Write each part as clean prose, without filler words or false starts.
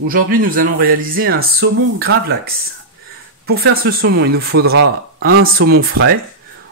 aujourd'hui nous allons réaliser un saumon gravlax. Pour faire ce saumon, il nous faudra un saumon frais,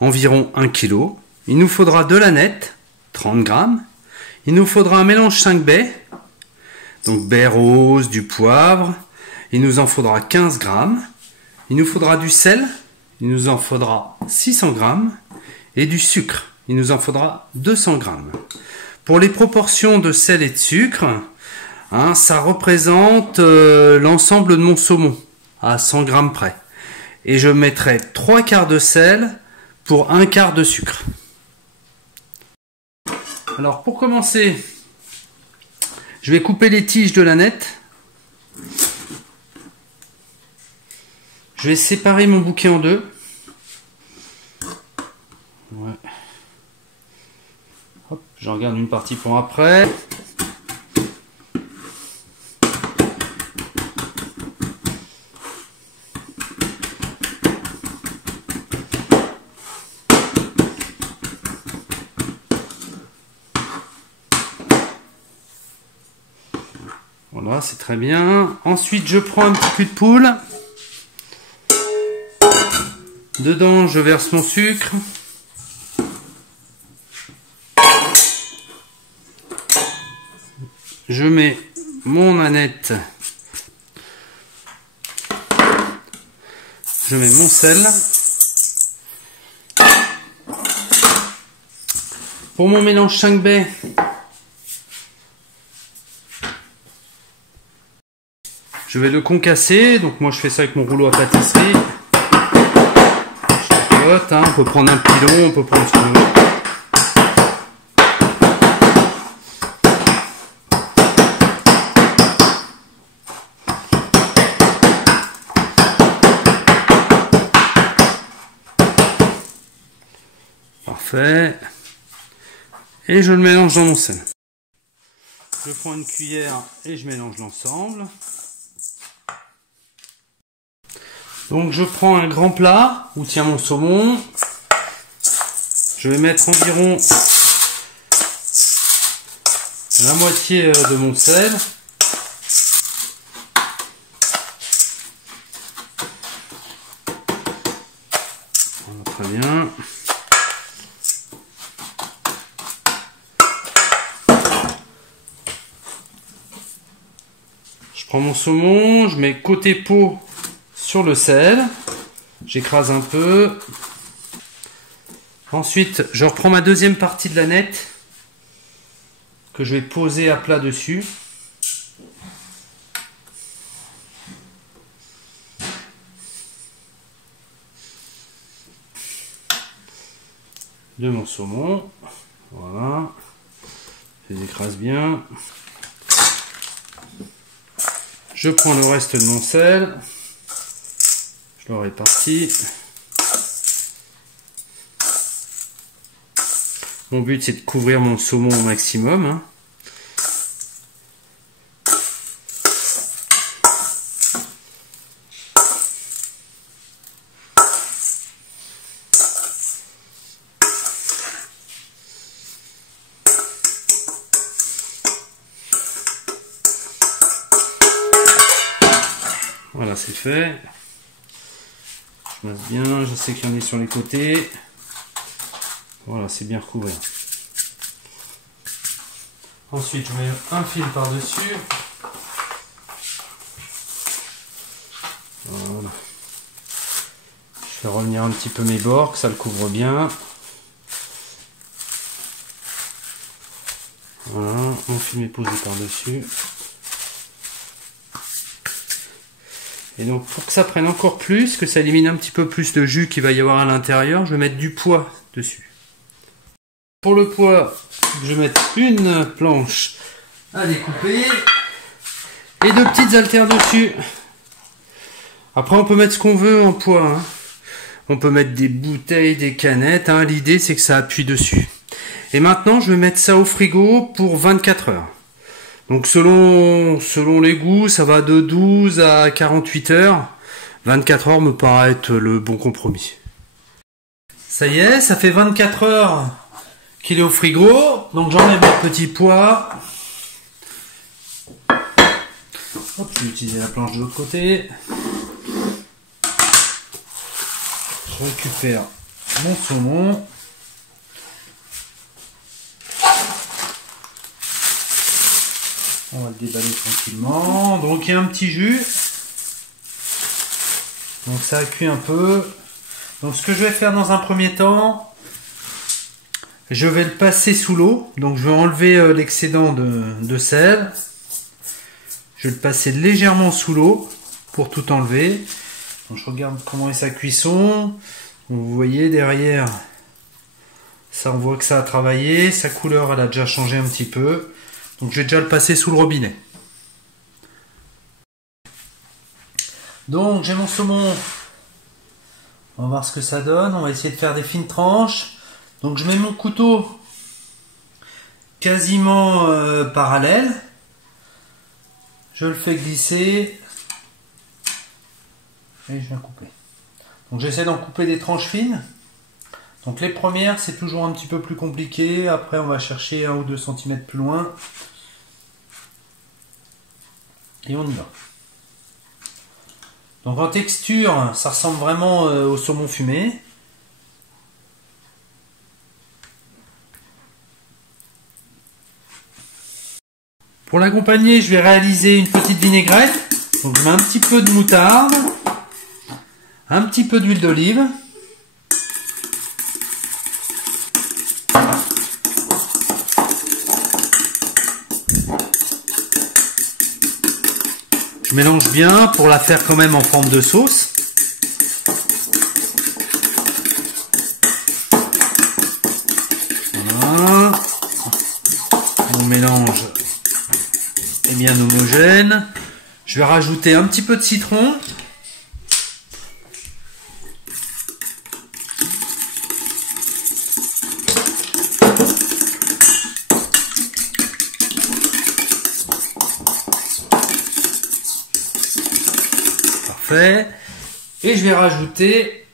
environ 1 kg. Il nous faudra de l'aneth, 30 g. Il nous faudra un mélange 5 baies, donc baies roses, du poivre. Il nous en faudra 15 g. Il nous faudra du sel, il nous en faudra 600 g. Et du sucre, il nous en faudra 200 g. Pour les proportions de sel et de sucre, ça représente l'ensemble de mon saumon à 100 g près. Et je mettrai 3/4 de sel pour 1/4 de sucre. Alors pour commencer, je vais couper les tiges de l'aneth. Je vais séparer mon bouquet en deux. Ouais. Hop, j'en garde une partie pour après. Voilà, c'est très bien. Ensuite, je prends un petit cul de poule. Dedans, je verse mon sucre. Je mets mon aneth. Je mets mon sel. Pour mon mélange 5 baies, je vais le concasser. Donc moi je fais ça avec mon rouleau à pâtisserie. Je tapote, on peut prendre un pilon, on peut prendre ce qu'on veut. Parfait. Et je le mélange dans mon sel. Je prends une cuillère et je mélange l'ensemble. Donc je prends un grand plat où tient mon saumon. Je vais mettre environ la moitié de mon sel. Voilà, très bien. Je prends mon saumon, je mets côté peau sur le sel, j'écrase un peu. Ensuite, je reprends ma deuxième partie de l'aneth que je vais poser à plat dessus. De mon saumon, voilà, je les écrase bien. Je prends le reste de mon sel, je le répartis. Mon but c'est de couvrir mon saumon au maximum. Voilà, c'est fait. Je masse bien, je sais qu'il y en a sur les côtés. Voilà, c'est bien recouvert. Ensuite, je mets un fil par-dessus. Voilà. Je fais revenir un petit peu mes bords, que ça le couvre bien. Voilà, mon film est posé par-dessus. Et donc pour que ça prenne encore plus, que ça élimine un petit peu plus de jus qu'il va y avoir à l'intérieur, je vais mettre du poids dessus. Pour le poids, je vais mettre une planche à découper et deux petites haltères dessus. Après on peut mettre ce qu'on veut en poids. On peut mettre des bouteilles, des canettes. L'idée c'est que ça appuie dessus. Et maintenant je vais mettre ça au frigo pour 24 heures. Donc selon les goûts, ça va de 12 à 48 heures. 24 heures me paraît être le bon compromis. Ça y est, ça fait 24 heures qu'il est au frigo. Donc j'enlève le petit pois. Hop, je vais utiliser la planche de l'autre côté. Je récupère mon saumon. On va le déballer tranquillement. Donc il y a un petit jus. Donc ça a cuit un peu. Donc ce que je vais faire dans un premier temps, je vais le passer sous l'eau. Donc je vais enlever l'excédent de sel. Je vais le passer légèrement sous l'eau pour tout enlever. Donc je regarde comment est sa cuisson. Donc, vous voyez derrière, ça on voit que ça a travaillé. Sa couleur elle a déjà changé un petit peu. Donc je vais déjà le passer sous le robinet. Donc j'ai mon saumon. On va voir ce que ça donne. On va essayer de faire des fines tranches. Donc je mets mon couteau quasiment parallèle. Je le fais glisser. Et je viens couper. Donc j'essaie d'en couper des tranches fines. Donc les premières c'est toujours un petit peu plus compliqué. Après on va chercher 1 ou 2 cm plus loin. Et on y va. Donc en texture, ça ressemble vraiment au saumon fumé. Pour l'accompagner, je vais réaliser une petite vinaigrette. Donc je mets un petit peu de moutarde, un petit peu d'huile d'olive. Je mélange bien pour la faire quand même en forme de sauce. Voilà. Mon mélange est bien homogène. Je vais rajouter un petit peu de citron. Parfait. Et je vais rajouter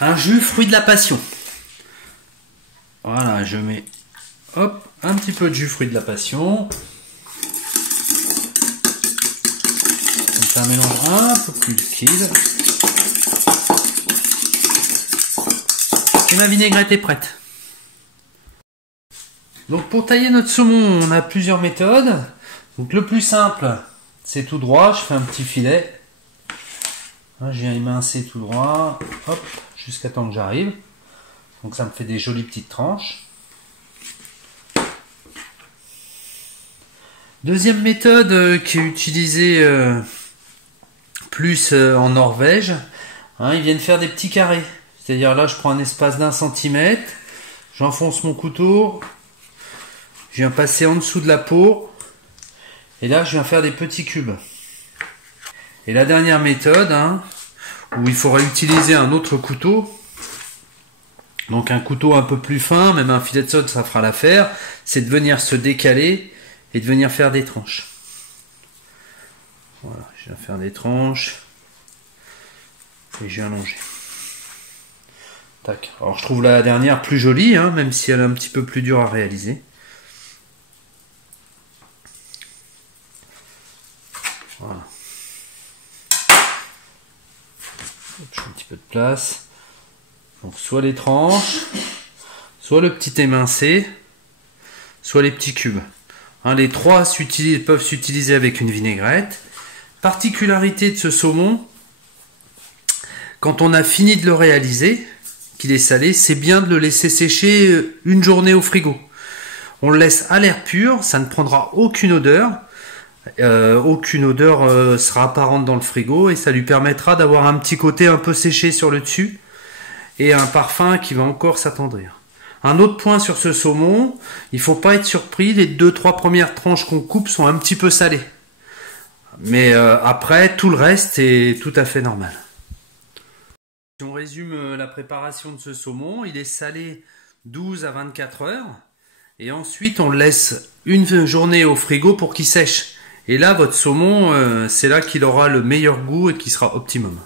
un jus fruit de la passion. Voilà, je mets hop, un petit peu de jus fruit de la passion. C'est un mélange un peu plus liquide. Et ma vinaigrette est prête. Donc pour tailler notre saumon, on a plusieurs méthodes. Donc le plus simple, c'est tout droit. Je fais un petit filet. Je viens émincer tout droit. Hop, jusqu'à temps que j'arrive. Donc ça me fait des jolies petites tranches. Deuxième méthode qui est utilisée plus en Norvège, ils viennent faire des petits carrés. C'est-à-dire là je prends un espace d'1 centimètre, j'enfonce mon couteau, je viens passer en dessous de la peau, et là je viens faire des petits cubes. Et la dernière méthode, où il faudra utiliser un autre couteau, donc un couteau un peu plus fin, même un filet de sode ça fera l'affaire, c'est de venir se décaler et de venir faire des tranches. Voilà, je viens faire des tranches et je viens allonger. Tac. Alors je trouve la dernière plus jolie, même si elle est un petit peu plus dure à réaliser. Voilà. Je fais un petit peu de place. Donc soit les tranches, soit le petit émincé, soit les petits cubes. Les trois peuvent s'utiliser avec une vinaigrette. Particularité de ce saumon, quand on a fini de le réaliser, qu'il est salé, c'est bien de le laisser sécher une journée au frigo. On le laisse à l'air pur, ça ne prendra aucune odeur. Aucune odeur sera apparente dans le frigo et ça lui permettra d'avoir un petit côté un peu séché sur le dessus et un parfum qui va encore s'attendrir. Un autre point sur ce saumon, il ne faut pas être surpris, les 2-3 premières tranches qu'on coupe sont un petit peu salées. Mais après, tout le reste est tout à fait normal. Si on résume la préparation de ce saumon, il est salé 12 à 24 heures. Et ensuite, on le laisse une journée au frigo pour qu'il sèche. Et là, votre saumon, c'est là qu'il aura le meilleur goût et qu'il sera optimum.